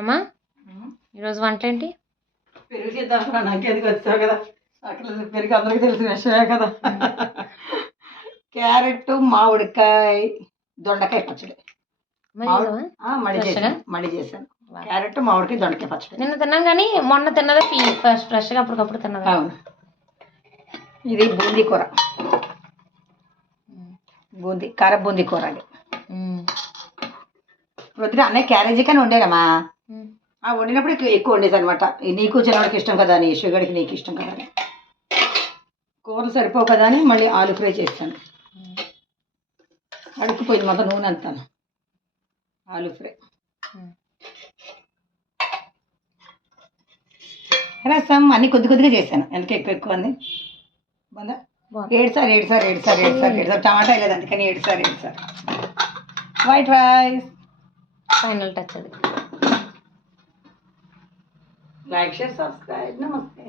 అమ్మా ఈరోజు వంట ఏంటి? పెరుగు చేద్దాం. నాకేందుకు వచ్చావు కదా, అక్కడ పెరుగు అందరికీ తెలిసిన విషయమే కదా. క్యారెట్, మామిడికాయ, దొండకాయ పచ్చడి మళ్ళీ చేశాను. క్యారెట్, మామిడికాయ, దొండకాయ పచ్చడి నిన్న తిన్నాం కానీ మొన్న తిన్నదే ఫ్రెష్గా అప్పటికప్పుడు తిన్నది. అవును. ఇది బూందీ కూర, కార బూందీ కూర. అది వద్దు అన్నయ్య క్యారేజీ కానీ వండేనమ్మా. వండినప్పుడు ఎక్కువ వండేది అనమాట. నీకు చిన్నవాడికి ఇష్టం కదా అని, షుగర్కి నీకు ఇష్టం కదా అని, కూరలు సరిపోవు కదా అని మళ్ళీ ఆలు ఫ్రై చేస్తాను. అడుక్కుపోయింది మొత్తం నూనె అంతాను. ఆలు ఫ్రై రసం అన్ని కొద్ది కొద్దిగా చేశాను, ఎందుకు ఎక్కువ అంది బాగా. 7 టమాటా లేదు అందుకని 7 వైట్ రైస్. ఫైనల్ టచ్ అది. Like, share, subscribe. నమస్తే.